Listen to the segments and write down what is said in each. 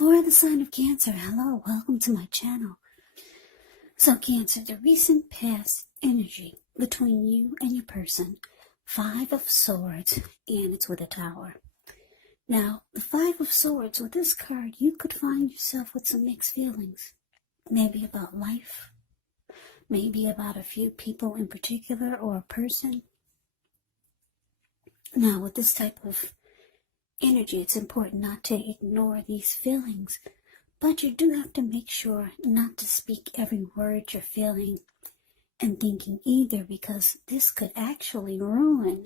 For the sign of Cancer, hello, welcome to my channel. So Cancer, the recent past energy between you and your person, Five of Swords, and it's with a Tower. Now, the Five of Swords, with this card, you could find yourself with some mixed feelings. Maybe about life, maybe about a few people in particular or a person. Now, with this type of energy, it's important not to ignore these feelings, but you do have to make sure not to speak every word you're feeling and thinking either, because this could actually ruin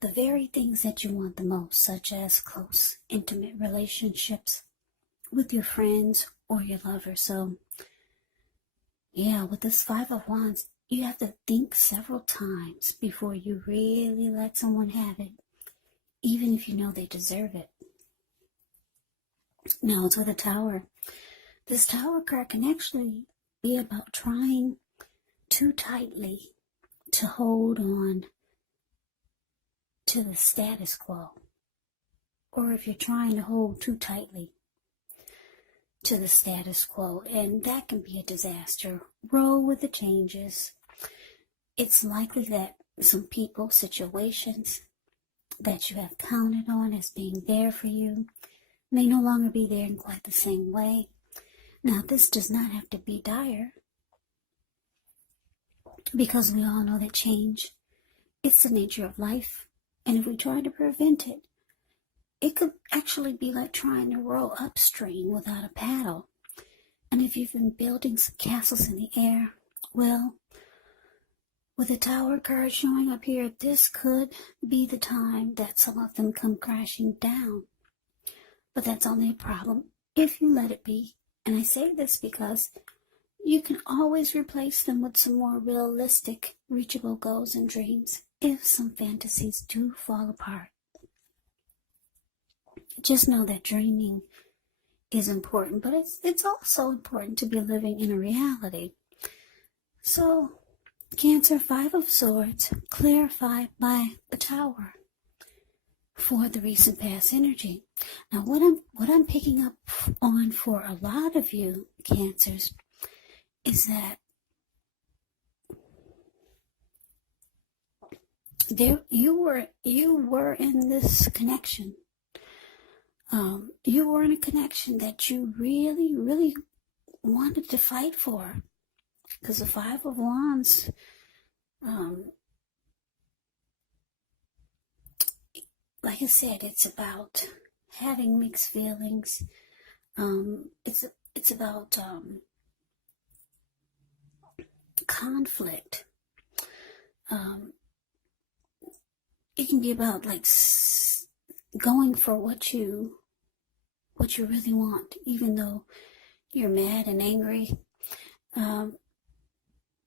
the very things that you want the most, such as close, intimate relationships with your friends or your lover. So, yeah, with this Five of Wands, you have to think several times before you really let someone have it, even if you know they deserve it. Now, it's with a Tower. This Tower card can actually be about trying too tightly to hold on to the status quo, or if you're trying to hold too tightly to the status quo, and that can be a disaster. Roll with the changes. It's likely that some people, situations that you have counted on as being there for you may no longer be there in quite the same way. Now, this does not have to be dire, because we all know that change, it's the nature of life, and if we try to prevent it, it could actually be like trying to row upstream without a paddle. And if you've been building some castles in the air, well, with a Tower card showing up here, this could be the time that some of them come crashing down. But that's only a problem if you let it be. And I say this because you can always replace them with some more realistic, reachable goals and dreams if some fantasies do fall apart. Just know that dreaming is important, but it's also important to be living in a reality. So, Cancer, Five of Swords, clarified by the Tower for the recent past energy. Now, what I'm picking up on for a lot of you Cancers is that you were in this connection. You were in a connection that you really, really wanted to fight for, because the Five of Wands, like I said, it's about having mixed feelings. It's about conflict. It can be about like going for what you really want, even though you're mad and angry.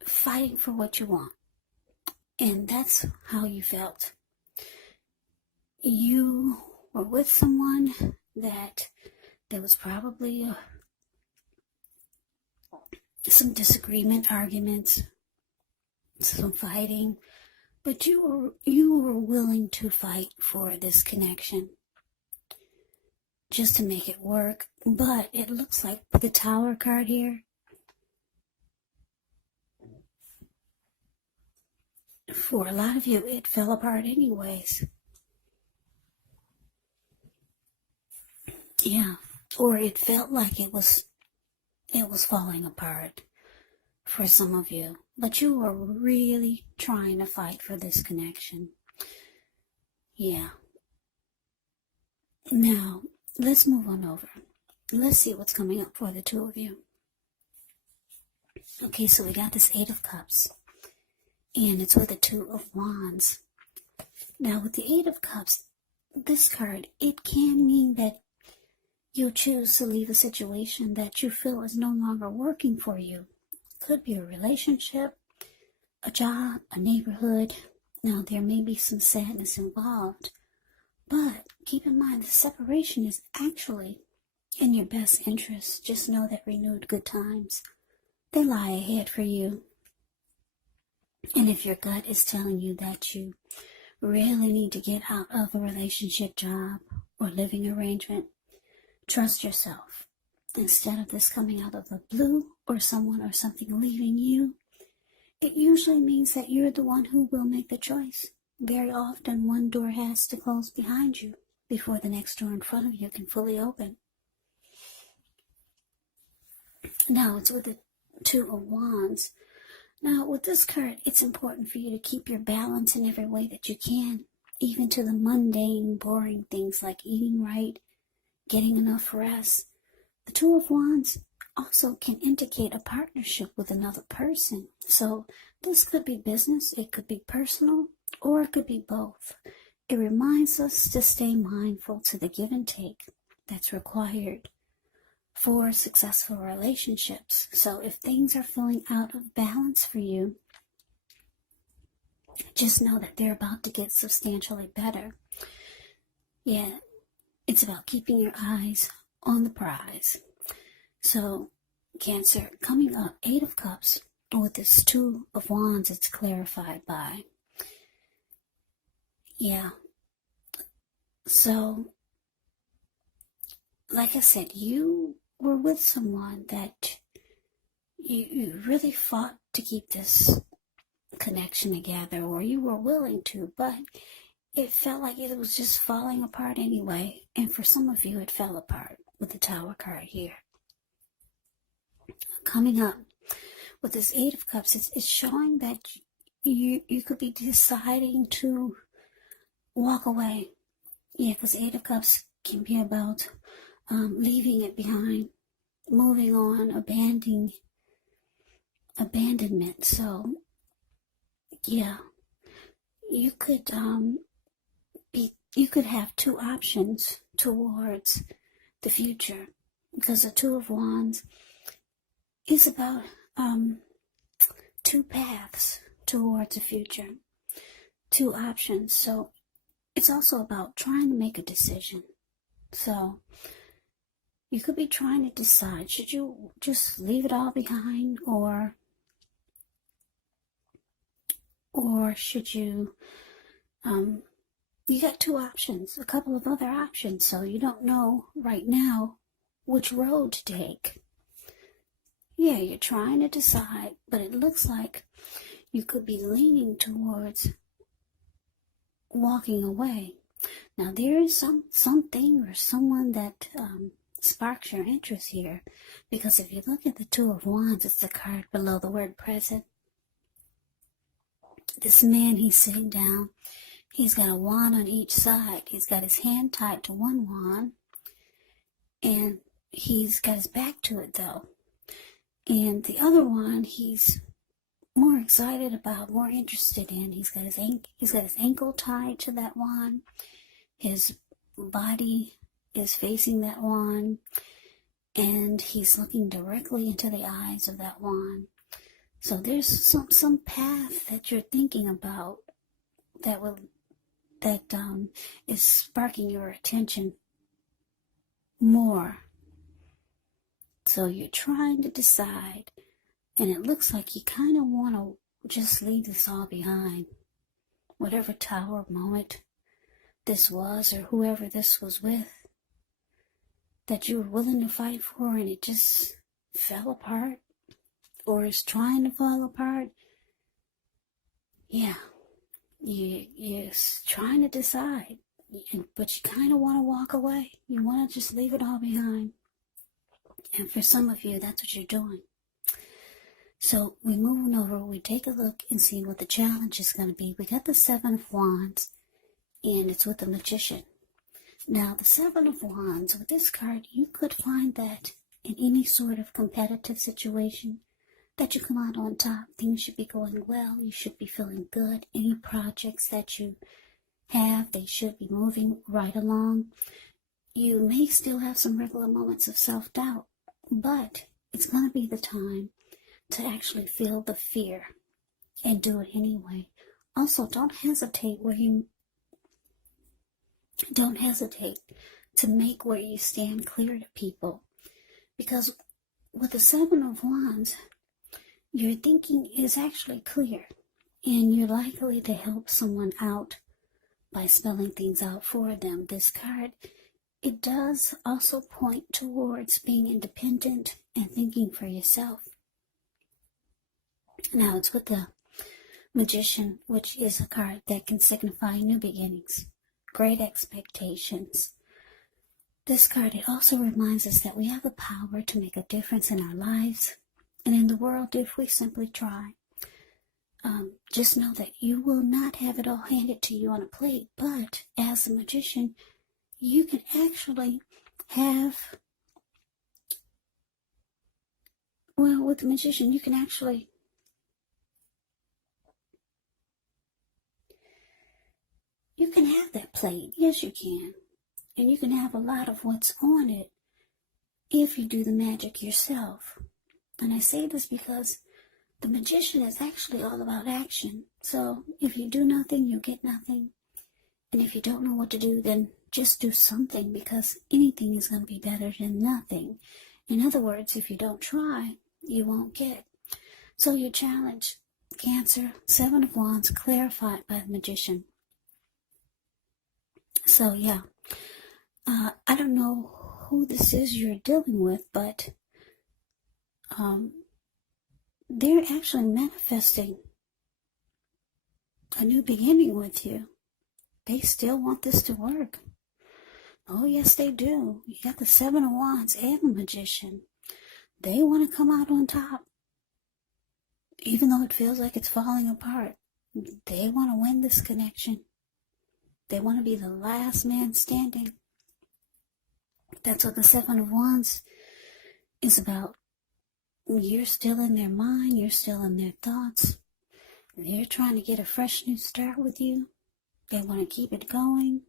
Fighting for what you want, and that's how you felt. You were with someone that there was probably some disagreement, arguments, some fighting, but you were willing to fight for this connection just to make it work. But it looks like with the Tower card here, for a lot of you, it fell apart anyways. Yeah, or it felt like it was falling apart for some of you. But you were really trying to fight for this connection. Yeah. Now, let's move on over. Let's see what's coming up for the two of you. Okay, so we got this Eight of Cups, and it's with the Two of Wands. Now, with the Eight of Cups, this card, it can mean that you'll choose to leave a situation that you feel is no longer working for you. Could be a relationship, a job, a neighborhood. Now, there may be some sadness involved, but keep in mind the separation is actually in your best interest. Just know that renewed good times, they lie ahead for you. And if your gut is telling you that you really need to get out of a relationship, job, or living arrangement, Trust yourself. Instead of this coming out of the blue or someone or something leaving you, it usually means that you're the one who will make the choice. Very often, one door has to close behind you before the next door in front of you can fully open. Now, it's with the Two of Wands. Now, with this card, it's important for you to keep your balance in every way that you can, even to the mundane, boring things like eating right, getting enough rest. The Two of Wands also can indicate a partnership with another person. So this could be business, it could be personal, or it could be both. It reminds us to stay mindful to the give and take that's required for successful relationships. So if things are feeling out of balance for you, just know that they're about to get substantially better. Yeah, it's about keeping your eyes on the prize. So, Cancer, coming up, 8 of Cups, with this 2 of Wands, it's clarified by. Yeah. So, like I said, you were with someone that you really fought to keep this connection together, or you were willing to, but it felt like it was just falling apart anyway. And for some of you, it fell apart with the Tower card here. Coming up with this 8 of Cups, it's showing that you could be deciding to walk away. Yeah, because 8 of Cups can be about leaving it behind, moving on, abandonment. So, yeah, you could have 2 options towards the future, because the 2 of Wands is about 2 paths towards the future, 2 options. So it's also about trying to make a decision. So you could be trying to decide, should you just leave it all behind, or should you, you got 2 options, a couple of other options, so you don't know right now which road to take. Yeah, you're trying to decide, but it looks like you could be leaning towards walking away. Now, there is something or someone that sparks your interest here, because if you look at the 2 of Wands, it's the card below the word present. This man, he's sitting down. He's got a wand on each side. He's got his hand tied to one wand, and he's got his back to it, though. And the other one, he's more excited about, more interested in. He's got his ankle tied to that wand. His body is facing that wand, and he's looking directly into the eyes of that wand. So there's some path that you're thinking about that is sparking your attention more. So you're trying to decide, and it looks like you kind of want to just leave this all behind. Whatever Tower moment this was, or whoever this was with, that you were willing to fight for, and it just fell apart, or is trying to fall apart. Yeah, you're trying to decide, but you kind of want to walk away. You want to just leave it all behind. And for some of you, that's what you're doing. So we move on over, we take a look and see what the challenge is going to be. We got the 7 of Wands, and it's with the Magician. Now, the 7 of Wands, with this card, you could find that in any sort of competitive situation, that you come out on top. Things should be going well. You should be feeling good. Any projects that you have, they should be moving right along. You may still have some regular moments of self-doubt, but it's going to be the time to actually feel the fear and do it anyway. Also, don't hesitate to make where you stand clear to people, because with the 7 of Wands, your thinking is actually clear, and you're likely to help someone out by spelling things out for them. This card it does also point towards being independent and thinking for yourself. Now it's with the Magician, which is a card that can signify new beginnings, great expectations. This card, it also reminds us that we have the power to make a difference in our lives and in the world if we simply try. Just know that you will not have it all handed to you on a plate, but as a magician, you can actually have, with the magician, you can actually have that plate. Yes, you can. And you can have a lot of what's on it if you do the magic yourself. And I say this because the magician is actually all about action. So if you do nothing, you get nothing. And if you don't know what to do, then just do something, because anything is going to be better than nothing. In other words, if you don't try, you won't get. So your challenge, Cancer, 7 of Wands, clarified by the magician. So yeah, I don't know who this is you're dealing with, but they're actually manifesting a new beginning with you. They still want this to work. Oh yes, they do. You got the 7 of Wands and the magician. They want to come out on top. Even though it feels like it's falling apart, they want to win this connection. They want to be the last man standing. That's what the 7 of Wands is about. You're still in their mind. You're still in their thoughts. They're trying to get a fresh new start with you. They want to keep it going.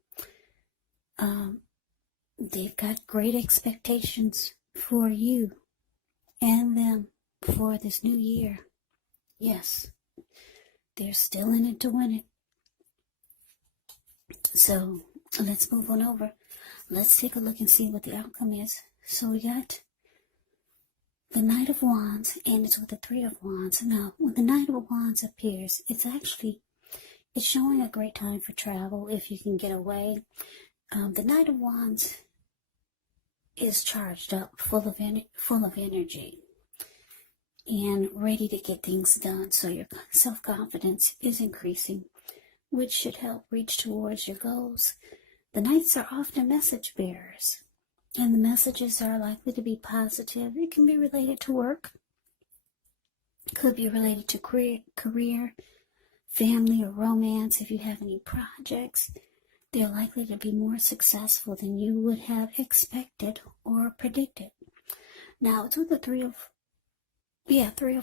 They've got great expectations for you and them for this new year. Yes, they're still in it to win it. So let's move on over. Let's take a look and see what the outcome is. So we got the Knight of Wands, and it's with the 3 of Wands. Now, when the Knight of Wands appears, it's showing a great time for travel if you can get away. The Knight of Wands is charged up, full of energy, and ready to get things done. So your self-confidence is increasing, which should help reach towards your goals. The Knights are often message bearers, and the messages are likely to be positive. It can be related to work, could be related to career, family, or romance. If you have any projects, they're likely to be more successful than you would have expected or predicted. Now, it's with the 3 of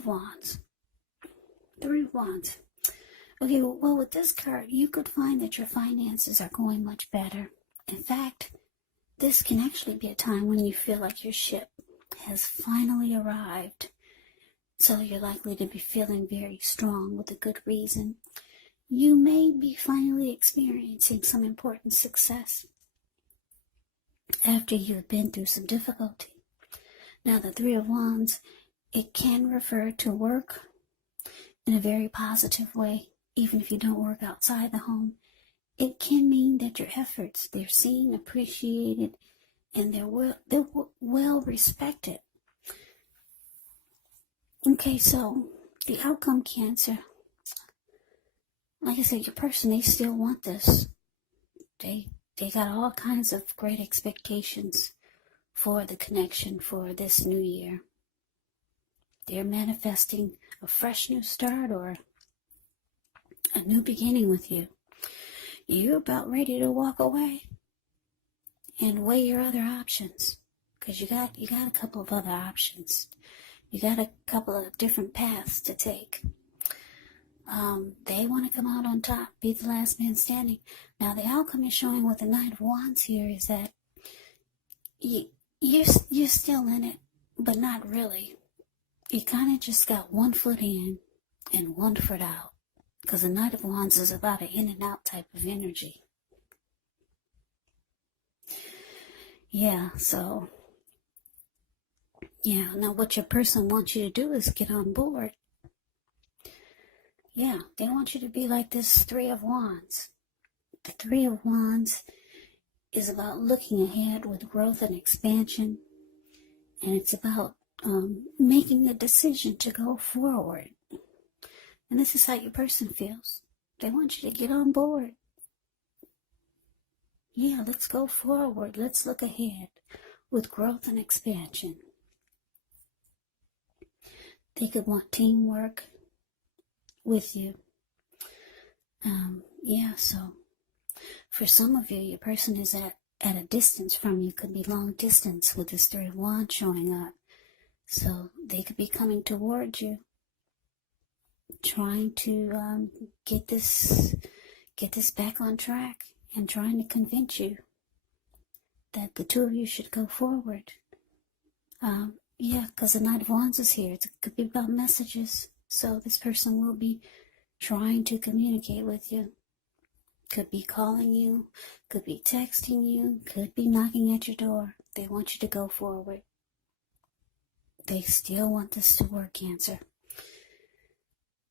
Wands. 3 of Wands. Okay, well, with this card, you could find that your finances are going much better. In fact, this can actually be a time when you feel like your ship has finally arrived. So you're likely to be feeling very strong with a good reason. You may be finally experiencing some important success after you've been through some difficulty. Now, the 3 of Wands, it can refer to work in a very positive way, even if you don't work outside the home. It can mean that your efforts, they're seen, appreciated, and they're well respected. Okay, so the outcome, Cancer. Like I said, your person, they still want this. They got all kinds of great expectations for the connection for this new year. They're manifesting a fresh new start or a new beginning with you. You're about ready to walk away and weigh your other options, because you got a couple of other options. You got a couple of different paths to take. They want to come out on top, be the last man standing. Now, the outcome is showing with the Knight of Wands here is that you're still in it, but not really. You kind of just got one foot in and one foot out, because the Knight of Wands is about an in and out type of energy. Yeah, so, yeah, now what your person wants you to do is get on board. Yeah, they want you to be like this 3 of Wands. The 3 of Wands is about looking ahead with growth and expansion, and it's about making a decision to go forward. And this is how your person feels. They want you to get on board. Yeah, let's go forward. Let's look ahead with growth and expansion. They could want teamwork with you. So for some of you, your person is at a distance from you. Could be long distance with this Three of Wands showing up. So they could be coming towards you, trying to get this back on track and trying to convince you that the two of you should go forward. Because the Knight of Wands is here. It could be about messages. So this person will be trying to communicate with you. Could be calling you, could be texting you, could be knocking at your door. They want you to go forward. They still want this to work, Cancer.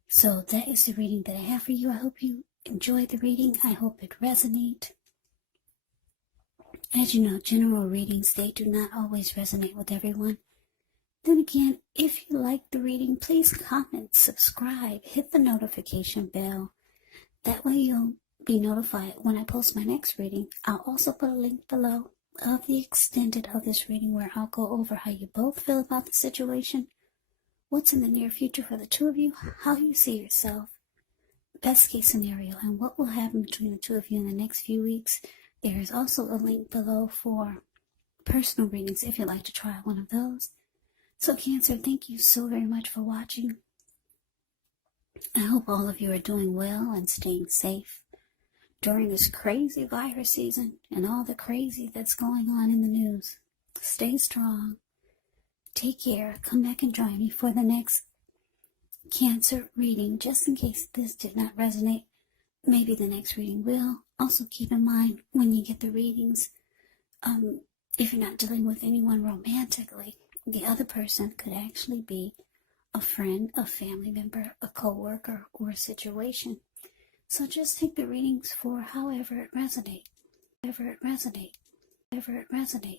So that is the reading that I have for you. I hope you enjoyed the reading. I hope it resonates. As you know, general readings, they do not always resonate with everyone. Then again, if you like the reading, please comment, subscribe, hit the notification bell. That way you'll be notified when I post my next reading. I'll also put a link below of the extended of this reading where I'll go over how you both feel about the situation, what's in the near future for the two of you, how you see yourself, best case scenario, and what will happen between the two of you in the next few weeks. There is also a link below for personal readings if you'd like to try one of those. So Cancer, thank you so very much for watching. I hope all of you are doing well and staying safe during this crazy virus season and all the crazy that's going on in the news. Stay strong. Take care. Come back and join me for the next Cancer reading. Just in case this did not resonate, maybe the next reading will. Also keep in mind when you get the readings, if you're not dealing with anyone romantically, the other person could actually be a friend, a family member, a co-worker, or a situation. So just take the readings for however it resonates.